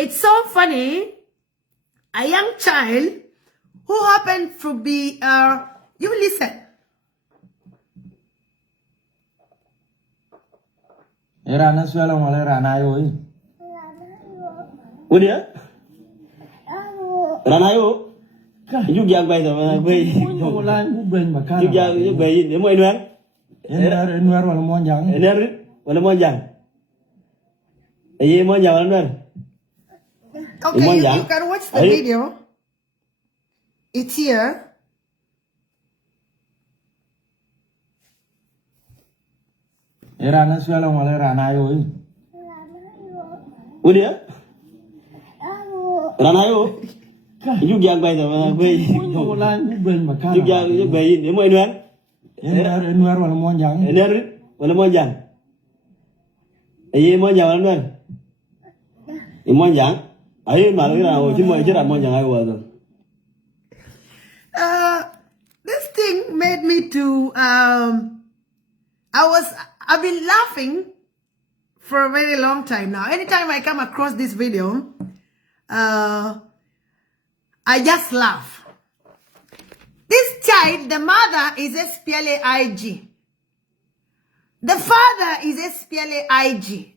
It's so funny. A young child who happened to be, you listen. Rana swallow male rana yo. What dia? Rana yo. Giúp giang bay rồi bay. Mo la bu ben ba ka. Giúp giang bay để moi nuang. Enwer wala mo jang. Ener wala mo jang. Ayi mo jang wala nuang. Okay, you can watch the video. It's here. Rana swallow male rana yo. What dia? Rana yo. Giúp giang bay rồi bay. Mo la bu ben ba ka. Giúp giang bay để moi nuang. Enwer wala mo jang. Ener wala mo jang. Ayi mo jang wala nuang. Mo jang. Ayi mà cái nào chứ moi chứ là mo jang ai wa rồi. This thing made me to, I've been laughing for a very long time now. Anytime I come across this video, I just laugh. This child, the mother is SPLA-IG. The father is SPLA-IG.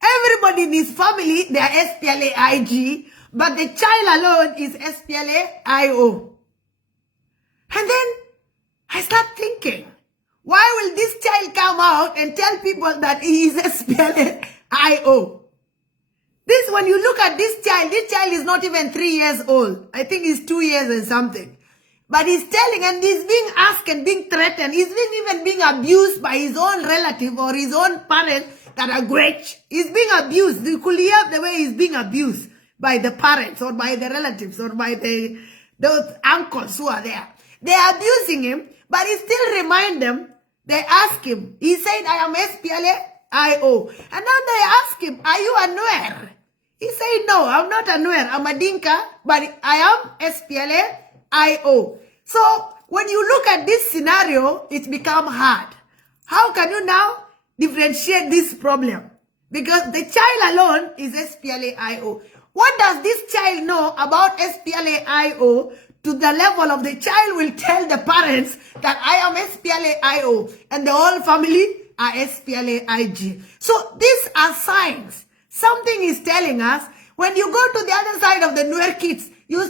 Everybody in his family, they are SPLA-IG, but the child alone is SPLA-IO. And then I start thinking, why will this child come out and tell people that he is SPLA-IO? This, when you look at this child is not even 3 years old. I think he's 2 years and something. But he's telling, and he's being asked and being threatened. He's even being abused by his own relative or his own parents that are great. He's being abused. You could hear the way he's being abused by the parents or by the relatives or by those uncles who are there. They're abusing him, but he still remind them. They ask him. He said, I am SPLA-IO. And then they ask him, are you a Nuer? He said, no, I'm not a Nuer. I'm a Dinka, but I am SPLA-IO. So when you look at this scenario, it's become hard. How can you now differentiate this problem? Because the child alone is SPLA-IO. What does this child know about SPLA-IO to the level of the child will tell the parents that I am SPLA-IO and the whole family are SPLA-IG. So these are signs. Something is telling us when you go to the other side of the Nuer kids, you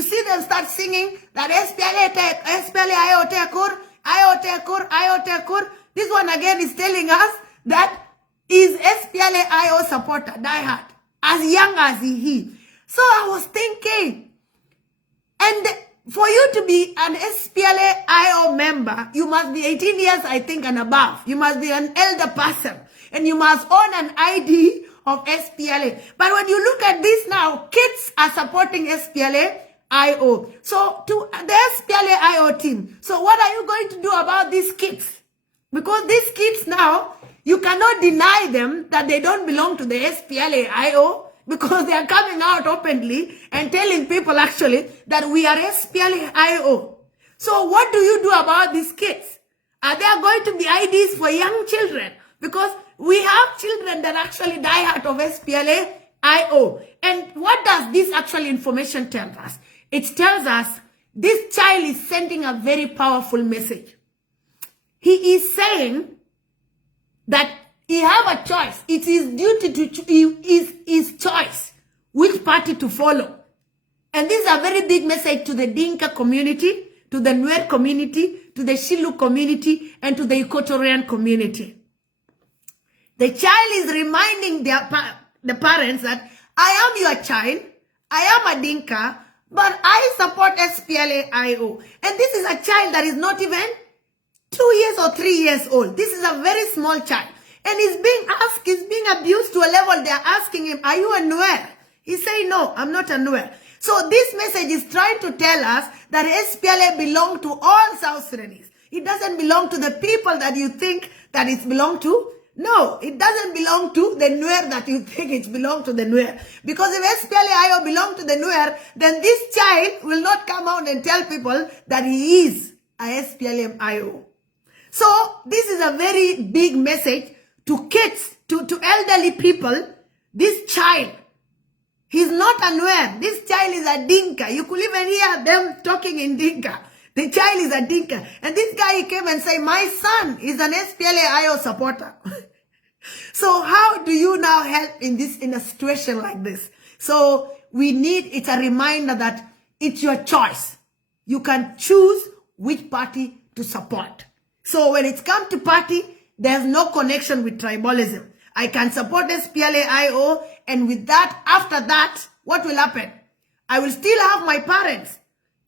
see them start singing that SPLA-IO Tekur, IO Tekur, IO Tekur. This one again is telling us that is SPLA-IO supporter, diehard, as young as he. So I was thinking, and for you to be an SPLA-IO member, you must be 18 years, I think, and above. You must be an elder person. And you must own an ID of SPLA. But when you look at this now, kids are supporting SPLA-IO. So to the SPLA-IO team. So what are you going to do about these kids? Because these kids now, you cannot deny them that they don't belong to the SPLA-IO. Because they are coming out openly and telling people actually that we are SPLA-IO. So what do you do about these kids? Are there going to be IDs for young children? Because we have children that actually die out of SPLA-IO. And what does this actual information tell us? It tells us this child is sending a very powerful message. He is saying that he have a choice. It is duty to his choice which party to follow. And this is a very big message to the Dinka community, to the Nuer community, to the Shilu community, and to the Equatorian community. The child is reminding the parents that I am your child, I am a Dinka, but I support SPLA-IO. And this is a child that is not even 2 years or 3 years old. This is a very small child. And he's being asked, he's being abused to a level they're asking him, are you a Nuer? He say, no, I'm not a Nuer. So this message is trying to tell us that SPLA belongs to all South Sudanese. It doesn't belong to the people that you think that it belongs to. No, it doesn't belong to the Nuer that you think it belongs to the Nuer. Because if SPLA-IO belongs to the Nuer, then this child will not come out and tell people that he is a SPLA-IO. So this is a very big message to kids, to elderly people. This child He's not unaware. This child is a Dinka. You could even hear them talking in Dinka. The child is a Dinka. And this guy, he came and said, my son is an SPLA-IO supporter. So how do you now help in a situation like this? So it's a reminder that it's your choice. You can choose which party to support. So when it's come to party, there's no connection with tribalism. I can support SPLA-IO, and with that, after that, what will happen? I will still have my parents.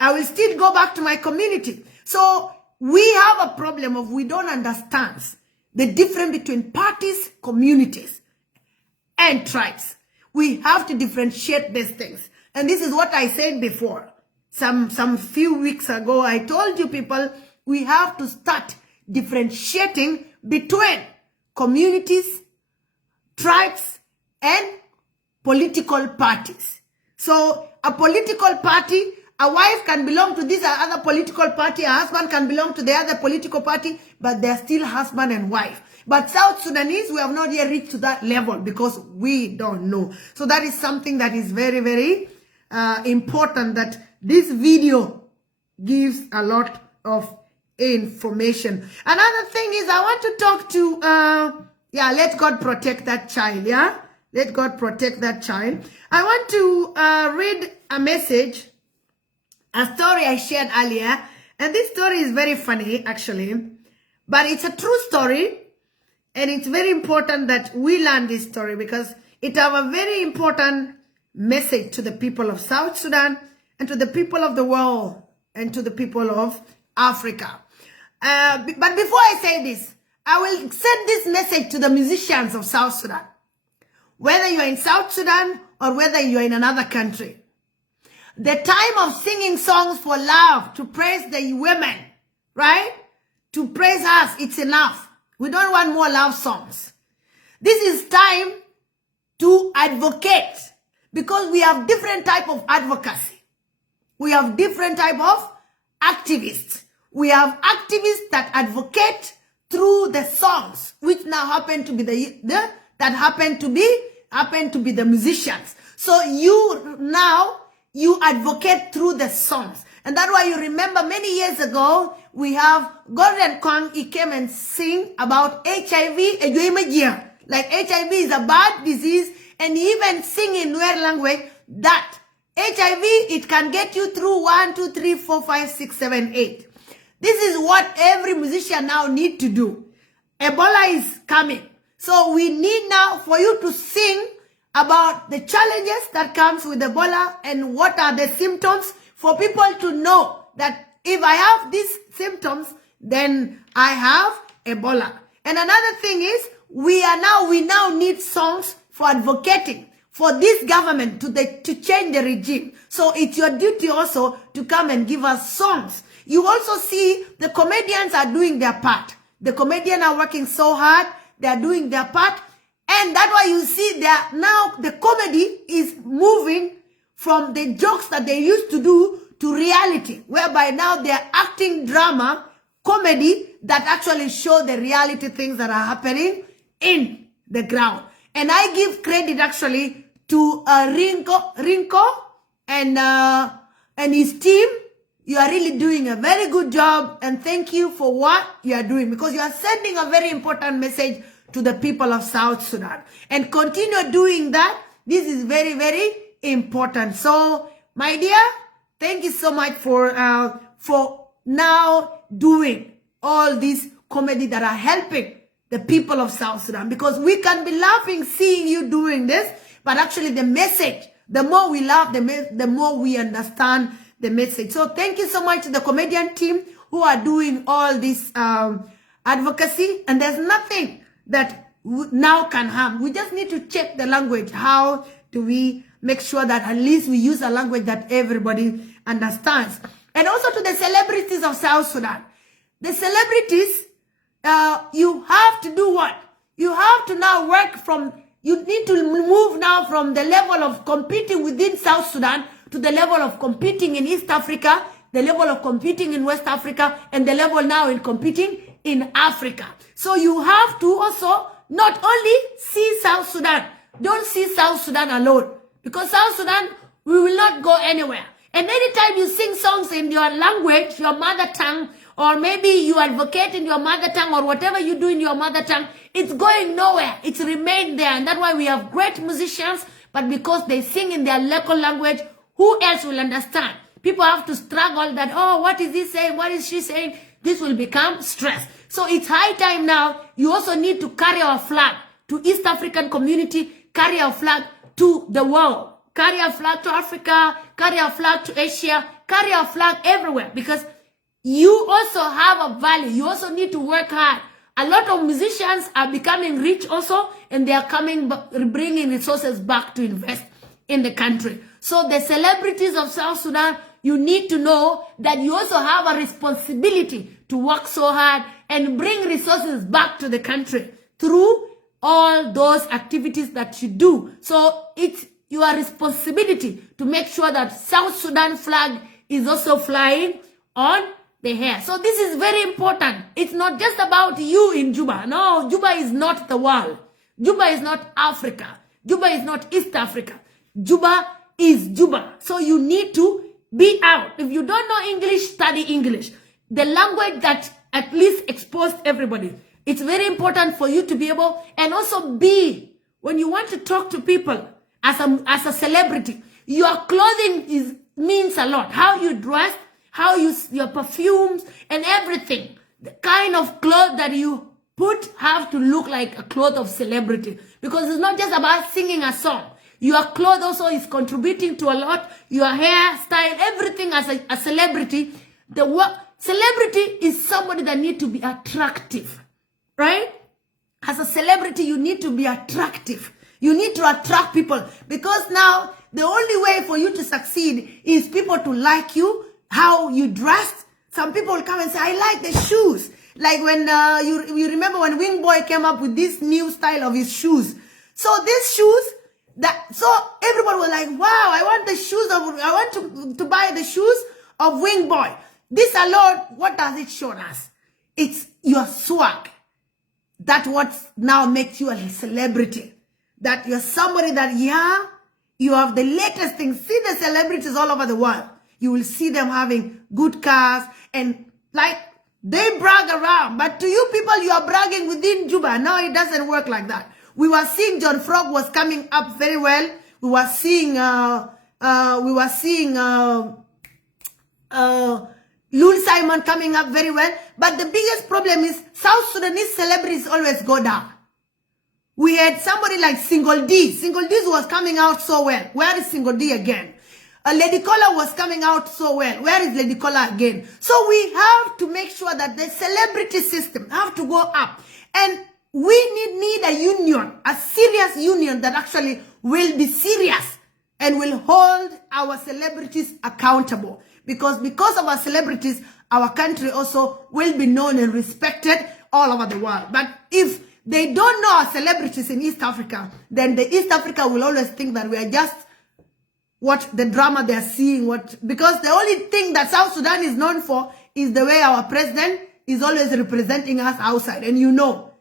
I will still go back to my community. So we have a problem of we don't understand the difference between parties, communities, and tribes. We have to differentiate these things. And this is what I said before. Some few weeks ago, I told you people, we have to start differentiating between communities, tribes, and political parties. So a political party, a wife can belong to this or other political party, a husband can belong to the other political party, but they're still husband and wife. But South Sudanese, we have not yet reached to that level because we don't know. So that is something that is very, very important, that this video gives a lot of information. Another thing is I want to talk to, let God protect that child, yeah? Let God protect that child. I want to read a message, a story I shared earlier. And this story is very funny, actually. But it's a true story. And it's very important that we learn this story because it has a very important message to the people of South Sudan and to the people of the world and to the people of Africa. But before I say this, I will send this message to the musicians of South Sudan. Whether you're in South Sudan or whether you're in another country. The time of singing songs for love, to praise the women, right? To praise us, it's enough. We don't want more love songs. This is time to advocate because we have different type of advocacy. We have different type of activists. We have activists that advocate through the songs, which now happen to be the musicians. So you advocate through the songs. And that's why you remember many years ago, we have Gordon Kwang, he came and sing about HIV, like HIV is a bad disease, and he even sing in Nuer language that HIV, it can get you through 1, 2, 3, 4, 5, 6, 7, 8. This is what every musician now need to do. Ebola is coming. So we need now for you to sing about the challenges that comes with Ebola and what are the symptoms for people to know that if I have these symptoms, then I have Ebola. And another thing is we now need songs for advocating for this government to change the regime. So it's your duty also to come and give us songs. You also see the comedians are doing their part. The comedians are working so hard. They are doing their part. And that's why you see that now the comedy is moving from the jokes that they used to do to reality, whereby now they are acting drama, comedy that actually show the reality things that are happening in the ground. And I give credit actually to Rinko and his team. You are really doing a very good job, and thank you for what you are doing because you are sending a very important message to the people of South Sudan. And continue doing that. This is very, very important. So, my dear, thank you so much for now doing all this comedy that are helping the people of South Sudan. Because we can be laughing seeing you doing this, but actually the message, the more we laugh, the more we understand the message. So thank you so much to the comedian team who are doing all this advocacy. And there's nothing that now can harm. We just need to check the language. How do we make sure that at least we use a language that everybody understands? And also to the celebrities of South Sudan. The celebrities, you have to do what? You have to now work from, you need to move now from the level of competing within South Sudan to the level of competing in East Africa, the level of competing in West Africa, and the level now in competing in Africa. So you have to also not only see South Sudan, don't see South Sudan alone. Because South Sudan, we will not go anywhere. And anytime you sing songs in your language, your mother tongue, or maybe you advocate in your mother tongue, or whatever you do in your mother tongue, it's going nowhere. It's remained there. And that's why we have great musicians, but because they sing in their local language, who else will understand? People have to struggle that, oh, what is he saying? What is she saying? This will become stress. So it's high time now. You also need to carry our flag to East African community, carry our flag to the world, carry our flag to Africa, carry our flag to Asia, carry our flag everywhere, because you also have a value. You also need to work hard. A lot of musicians are becoming rich also, and they are bringing resources back to invest in the country. So the celebrities of South Sudan, you need to know that you also have a responsibility to work so hard and bring resources back to the country through all those activities that you do. So it's your responsibility to make sure that South Sudan flag is also flying on the air. So this is very important. It's not just about you in Juba. No, Juba is not the world. Juba is not Africa. Juba is not East Africa. Juba is Juba. So you need to be out. If you don't know English, study English. The language that at least exposed everybody. It's very important for you to be able, and also be, when you want to talk to people as a celebrity, your clothing means a lot. How you dress, how your perfumes and everything. The kind of clothes that you put have to look like a cloth of celebrity. Because it's not just about singing a song. Your clothes also is contributing to a lot. Your hairstyle, everything as a celebrity. Celebrity is somebody that needs to be attractive. Right? As a celebrity, you need to be attractive. You need to attract people. Because now, the only way for you to succeed is people to like you, how you dress. Some people will come and say, I like the shoes. Like when you remember when Wing Boy came up with this new style of his shoes. So these shoes, so everybody was like, wow, I want the shoes I want to buy the shoes of Wing Boy. This alone, what does it show us? It's your swag. That's what now makes you a celebrity. That you're somebody that, yeah, you have the latest things. See the celebrities all over the world. You will see them having good cars and like they brag around. But to you people, you are bragging within Juba. No, it doesn't work like that. We were seeing John Frog was coming up very well. We were seeing Lul Simon coming up very well. But the biggest problem is South Sudanese celebrities always go down. We had somebody like Single D. Single D was coming out so well. Where is Single D again? Lady Kola was coming out so well. Where is Lady Kola again? So we have to make sure that the celebrity system have to go up. And we need a union, a serious union that actually will be serious and will hold our celebrities accountable. Because of our celebrities, our country also will be known and respected all over the world. But if they don't know our celebrities in East Africa, then the East Africa will always think that we are just what the drama they're seeing, because the only thing that South Sudan is known for is the way our president is always representing us outside. And you know,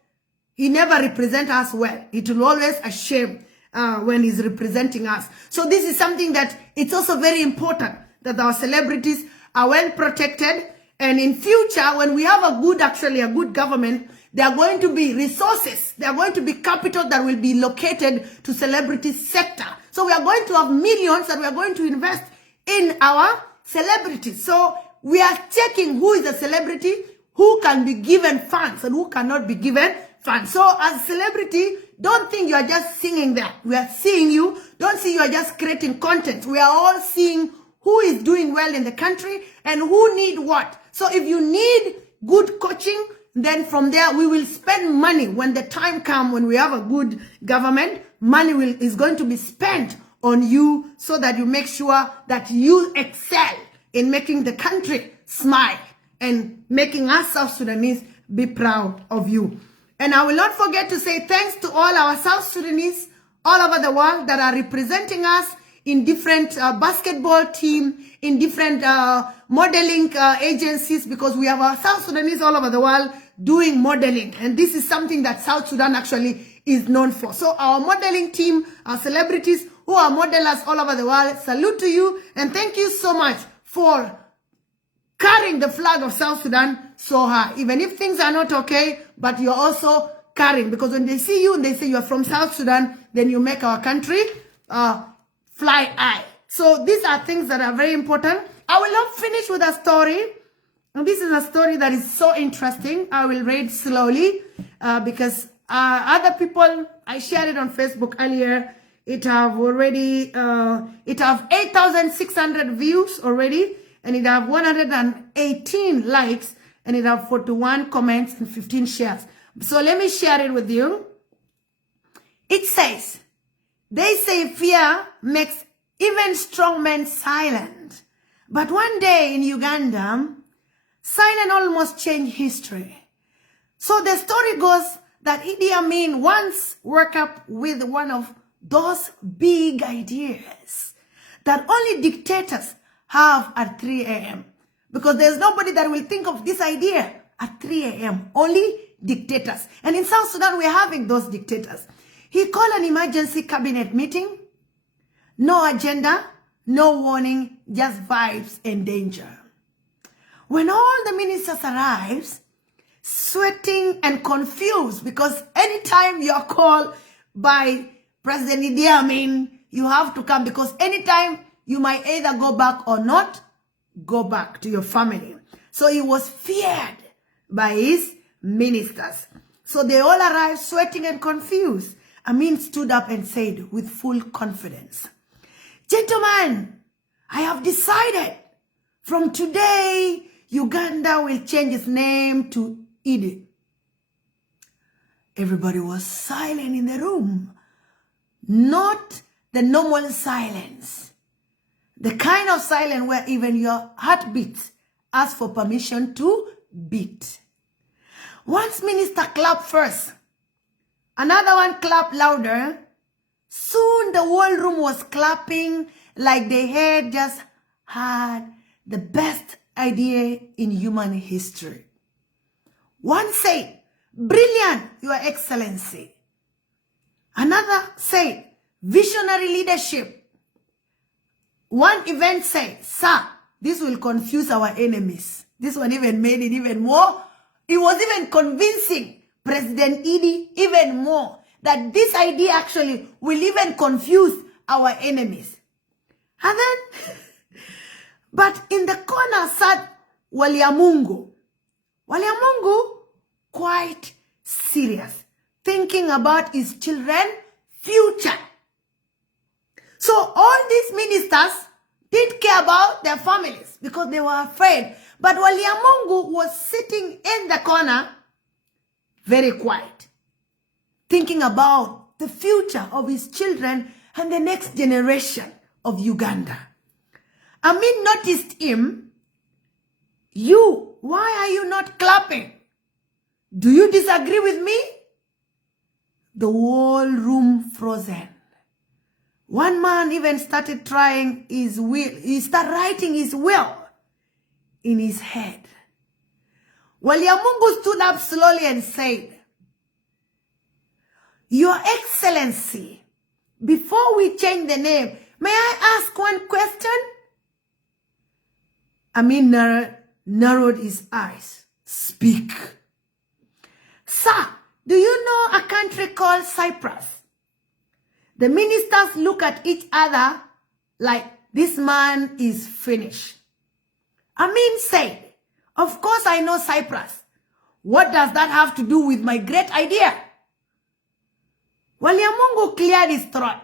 he never represents us well. It will always a shame when he's representing us. So this is something that it's also very important that our celebrities are well protected. And in future, when we have a good government, there are going to be resources. There are going to be capital that will be located to celebrity sector. So we are going to have millions that we are going to invest in our celebrities. So we are checking who is a celebrity, who can be given funds and who cannot be given funds. So as a celebrity, don't think you are just singing there. We are seeing you. Don't see you are just creating content. We are all seeing who is doing well in the country and who need what. So if you need good coaching, then from there we will spend money. When the time comes, when we have a good government, money is going to be spent on you so that you make sure that you excel in making the country smile and making us South Sudanese be proud of you. And I will not forget to say thanks to all our South Sudanese all over the world that are representing us in different basketball team, in different modeling agencies, because we have our South Sudanese all over the world doing modeling. And this is something that South Sudan actually is known for. So our modeling team, our celebrities who are modelers all over the world, salute to you and thank you so much for carrying the flag of South Sudan so high. Even if things are not okay, but you're also carrying, because when they see you and they say you're from South Sudan, then you make our country fly high. So these are things that are very important. I will not finish with a story. And this is a story that is so interesting. I will read slowly because other people, I shared it on Facebook earlier. It have already, it have 8,600 views already, and it have 118 likes, and it have 41 comments and 15 shares. So let me share it with you. It says, they say fear makes even strong men silent. But one day in Uganda, silence almost changed history. So the story goes that Idi Amin once woke up with one of those big ideas that only dictators have at 3 a.m. Because there's nobody that will think of this idea at 3 a.m. Only dictators. And in South Sudan, we're having those dictators. He called an emergency cabinet meeting. No agenda, no warning, just vibes and danger. When all the ministers arrives, sweating and confused, because anytime you're called by President Idi Amin, you have to come, because anytime you might either go back or not go back to your family. So he was feared by his ministers. So they all arrived sweating and confused. Amin stood up and said with full confidence, "Gentlemen, I have decided from today, Uganda will change its name to Idi." Everybody was silent in the room. Not the normal silence. The kind of silence where even your heartbeat asks for permission to beat. Once minister clapped first, another one clapped louder. Soon the whole room was clapping like they had just had the best idea in human history. One said, "Brilliant, Your Excellency." Another said, "Visionary leadership." One event said, "Sir, this will confuse our enemies." This one even made it even more. It was even convincing President Idi even more that this idea actually will even confuse our enemies. And then, but in the corner sat Waliamungu. Waliamungu, quite serious, thinking about his children's future. So all these ministers didn't care about their families because they were afraid. But Waliamungu was sitting in the corner, very quiet, thinking about the future of his children and the next generation of Uganda. Amin noticed him. "You, why are you not clapping? Do you disagree with me?" The whole room frozen. One man even started trying his will. He started writing his will in his head. Waliamungu stood up slowly and said, "Your Excellency, before we change the name, may I ask one question?" Amin narrowed his eyes. "Speak." "Sir, do you know a country called Cyprus?" The ministers look at each other like this man is finished. Amin said, "Of course I know Cyprus. What does that have to do with my great idea?" Waliamungu cleared his throat.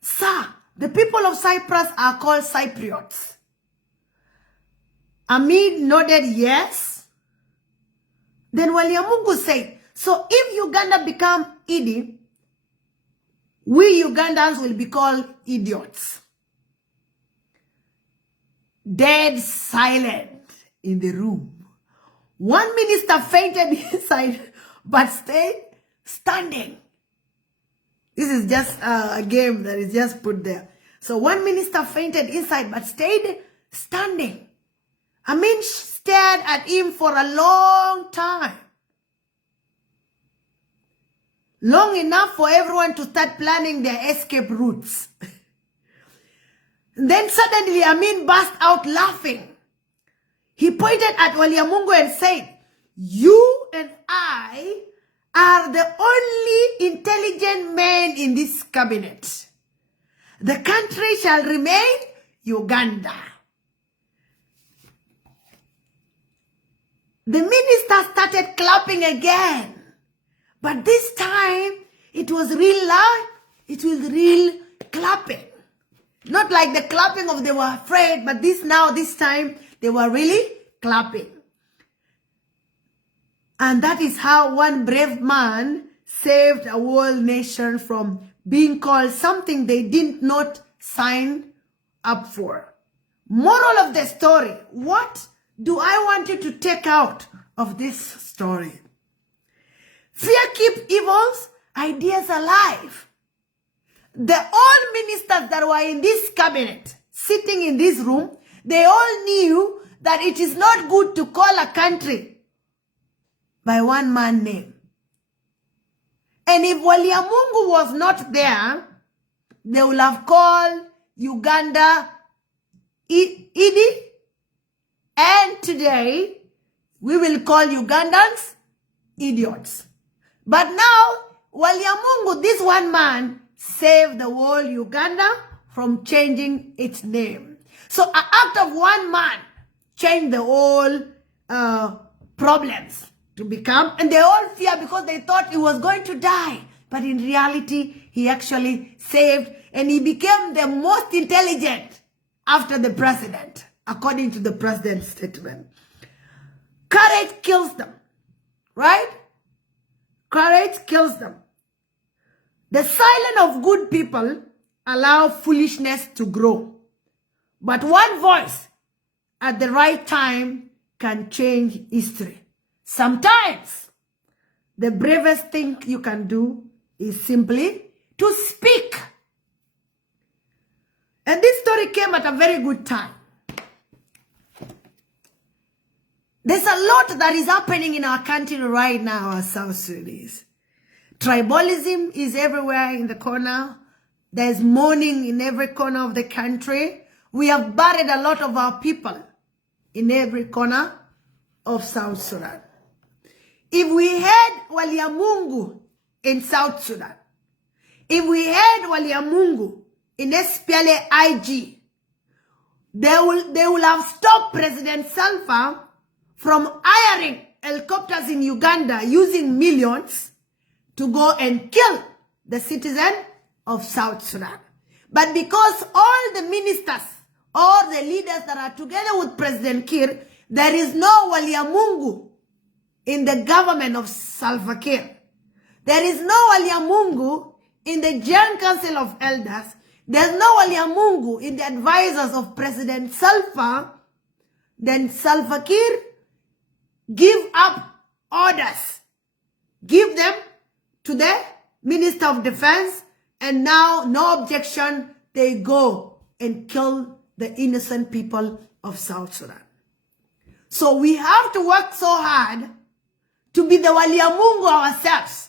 "Sir, the people of Cyprus are called Cypriots." Amin nodded yes. Then Waliamungu said, "So if Uganda become Idi, we Ugandans will be called idiots." Dead silent in the room. One minister fainted inside but stayed standing. This is just a game that is just put there. So one minister fainted inside but stayed standing. Amin stared at him for a long time. long enough for everyone to start planning their escape routes. Then suddenly Amin burst out laughing. He pointed at Waliamungu and said, "You and I are the only intelligent men in this cabinet. The country shall remain Uganda." The minister started clapping again. But this time, it was real loud. It was real clapping. Not like the clapping of they were afraid, but this time, they were really clapping. And that is how one brave man saved a whole nation from being called something they did not sign up for. Moral of the story. What do I want you to take out of this story? Fear keeps evil's ideas alive. The old ministers that were in this cabinet, sitting in this room, they all knew that it is not good to call a country by one man's name. And if Waliamungu was not there, they would have called Uganda Idi. And today, we will call Ugandans idiots. But now, Waliamungu, this one man, saved the whole Uganda from changing its name. So an act of one man changed the whole problems to become, and they all fear because they thought he was going to die. But in reality, he actually saved, and he became the most intelligent after the president, according to the president's statement. Courage kills them, right? Courage kills them. The silence of good people allow foolishness to grow. But one voice at the right time can change history. Sometimes, the bravest thing you can do is simply to speak. And this story came at a very good time. There's a lot that is happening in our country right now as South Sudanese. Tribalism is everywhere in the corner. There's mourning in every corner of the country. We have buried a lot of our people in every corner of South Sudan. If we had Waliamungu in South Sudan, if we had Waliamungu in SPLA IG, they will have stopped President Salva from hiring helicopters in Uganda using millions to go and kill the citizen of South Sudan. But because all the ministers, all the leaders that are together with President Kiir, there is no Waliamungu in the government of Salva Kiir. There is no Waliamungu in the Joint Council of Elders. There's no Waliamungu in the advisors of President Salva. Then Salva Kiir give up orders. Give them to the Minister of Defense, and now, no objection, they go and kill the innocent people of South Sudan. So we have to work so hard to be the Waliamungu ourselves.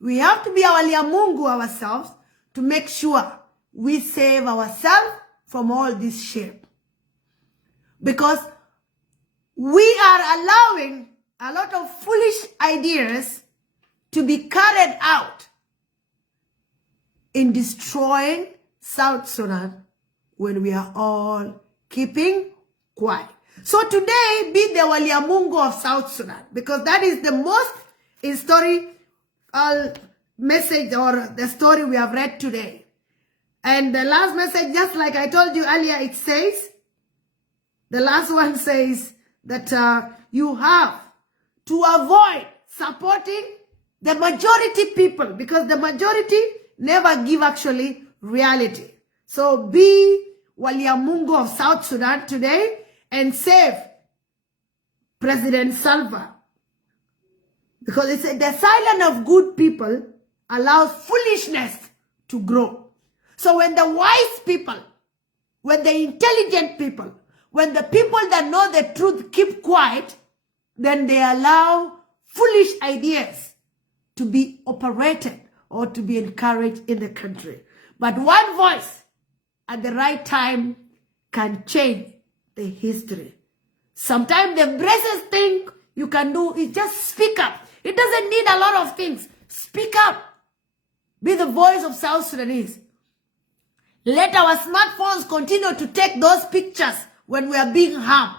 We have to be our Waliamungu ourselves to make sure we save ourselves from all this shame. Because we are allowing a lot of foolish ideas to be carried out in destroying South Sudan when we are all keeping quiet. So today, be the Waliamungu of South Sudan, because that is the most historical message or the story we have read today. And the last message, just like I told you earlier, it says, the last one says that you have to avoid supporting the majority people, because the majority never give actually reality. So be Waliamungu of South Sudan today and save President Salva. Because it's the silence of good people allows foolishness to grow. So when the wise people, when the intelligent people, when the people that know the truth keep quiet, then they allow foolish ideas to be operated or to be encouraged in the country. But one voice at the right time can change the history. Sometimes the bravest thing you can do is just speak up. It doesn't need a lot of things. Speak up. Be the voice of South Sudanese. Let our smartphones continue to take those pictures when we are being harmed.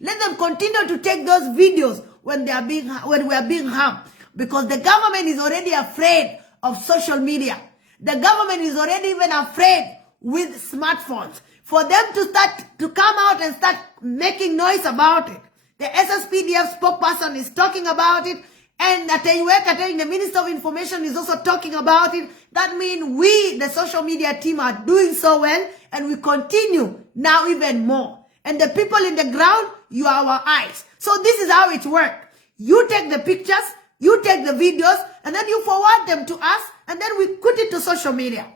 Let them continue to take those videos when we are being harmed. Because the government is already afraid of social media. The government is already even afraid with smartphones. For them to come out and start making noise about it. The SSPDF spokesperson is talking about it. And the Minister of Information is also talking about it. That means we, the social media team, are doing so well. And we continue now even more. And the people in the ground, you are our eyes. So this is how it works. You take the pictures, you take the videos, and then you forward them to us. And then we put it to social media.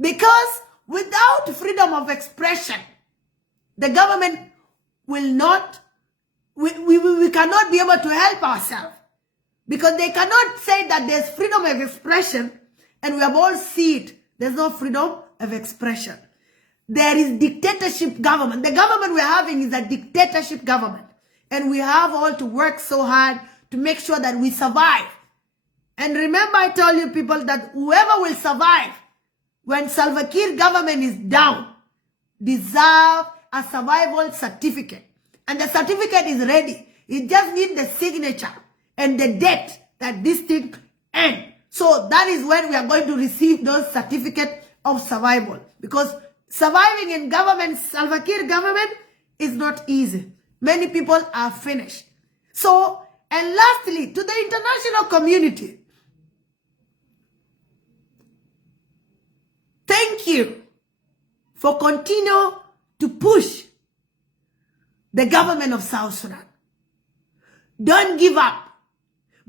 Because without freedom of expression, the government will not, we cannot be able to help ourselves. Because they cannot say that there's freedom of expression and we have all seen it. There's no freedom of expression. There is dictatorship government. The government we're having is a dictatorship government. And we have all to work so hard to make sure that we survive. And remember, I told you people that whoever will survive when Salva Kiir government is down deserve a survival certificate. And the certificate is ready. It just needs the signature and the date that this thing ends. So that is when we are going to receive those certificates of survival. Because surviving in government, Salva Kiir government, is not easy. Many people are finished. So, and lastly, to the international community, thank you for continue to push the government of South Sudan. Don't give up.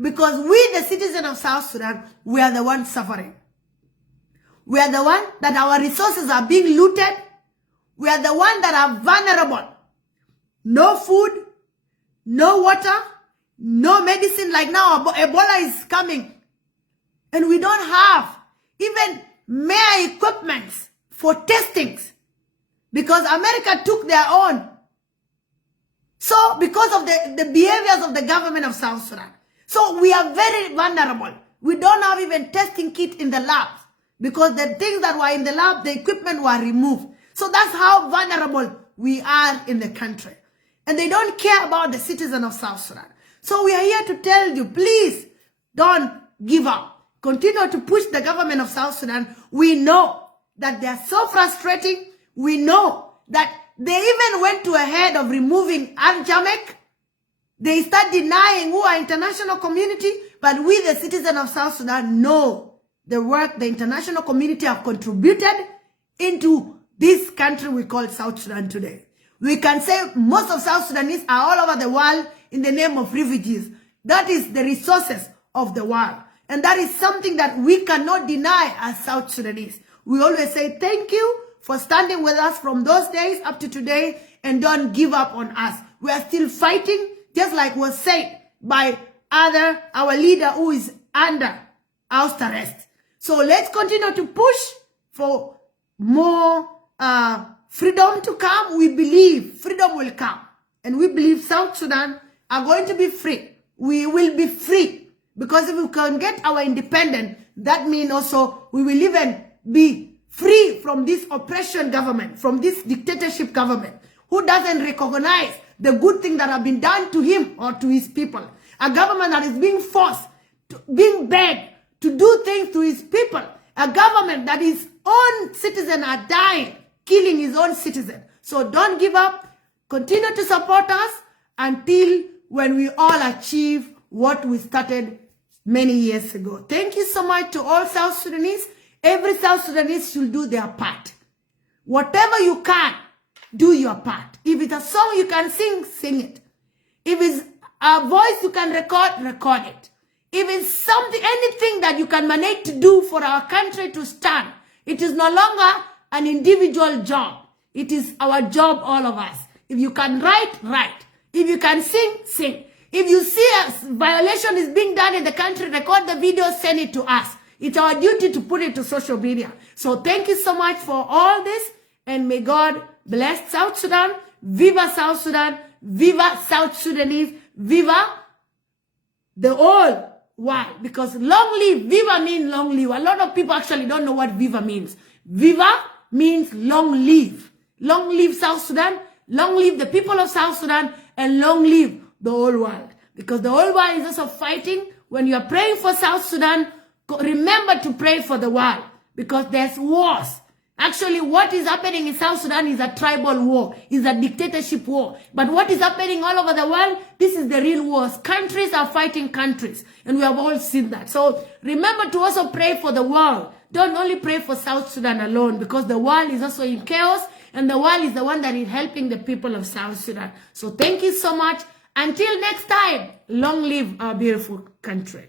Because we, the citizens of South Sudan, we are the ones suffering. We are the ones that our resources are being looted. We are the ones that are vulnerable. No food, no water, no medicine. Like now, Ebola is coming. And we don't have even mere equipment for testings. Because America took their own. So, because of the behaviors of the government of South Sudan. So, we are very vulnerable. We don't have even testing kit in the labs. Because the things that were in the lab, the equipment were removed. So, that's how vulnerable we are in the country. And they don't care about the citizens of South Sudan. So, we are here to tell you, please, don't give up. Continue to push the government of South Sudan. We know that they are so frustrating. We know that they even went to ahead of removing Al-Jamek. They start denying who are international community, but we, the citizens of South Sudan, know the work the international community have contributed into this country we call South Sudan today. We can say most of South Sudanese are all over the world in the name of refugees. That is the resources of the world. And that is something that we cannot deny as South Sudanese. We always say thank you for standing with us from those days up to today, and don't give up on us. We are still fighting, just like was said by our leader who is under house arrest. So let's continue to push for more freedom to come. We believe freedom will come. And we believe South Sudan are going to be free. We will be free. Because if we can get our independence, that means also we will even be free from this oppression government, from this dictatorship government, who doesn't recognize the good thing that have been done to him or to his people. A government that is being forced, being begged to do things to his people. A government that his own citizens are dying, killing his own citizens. So don't give up. Continue to support us until when we all achieve what we started many years ago. Thank you so much to all South Sudanese. Every South Sudanese should do their part. Whatever you can, do your part. If it's a song you can sing, sing it. If it's a voice you can record, record it. If it's something, anything that you can manage to do for our country to stand, it is no longer an individual job. It is our job, all of us. If you can write, write. If you can sing, sing. If you see a violation is being done in the country, record the video, send it to us. It's our duty to put it to social media. So thank you so much for all this, and may God bless South Sudan. Viva South Sudan. Viva South Sudanese. Viva the whole world. Because long live, Viva means long live. A lot of people actually don't know what Viva means. Viva means long live. Long live South Sudan. Long live the people of South Sudan. And long live the whole world. Because the whole world is also fighting. When you are praying for South Sudan, remember to pray for the world. Because there's wars. Actually, what is happening in South Sudan is a tribal war, is a dictatorship war. But what is happening all over the world, this is the real wars. Countries are fighting countries, and we have all seen that. So remember to also pray for the world. Don't only pray for South Sudan alone, because the world is also in chaos, and the world is the one that is helping the people of South Sudan. So thank you so much. Until next time, long live our beautiful country.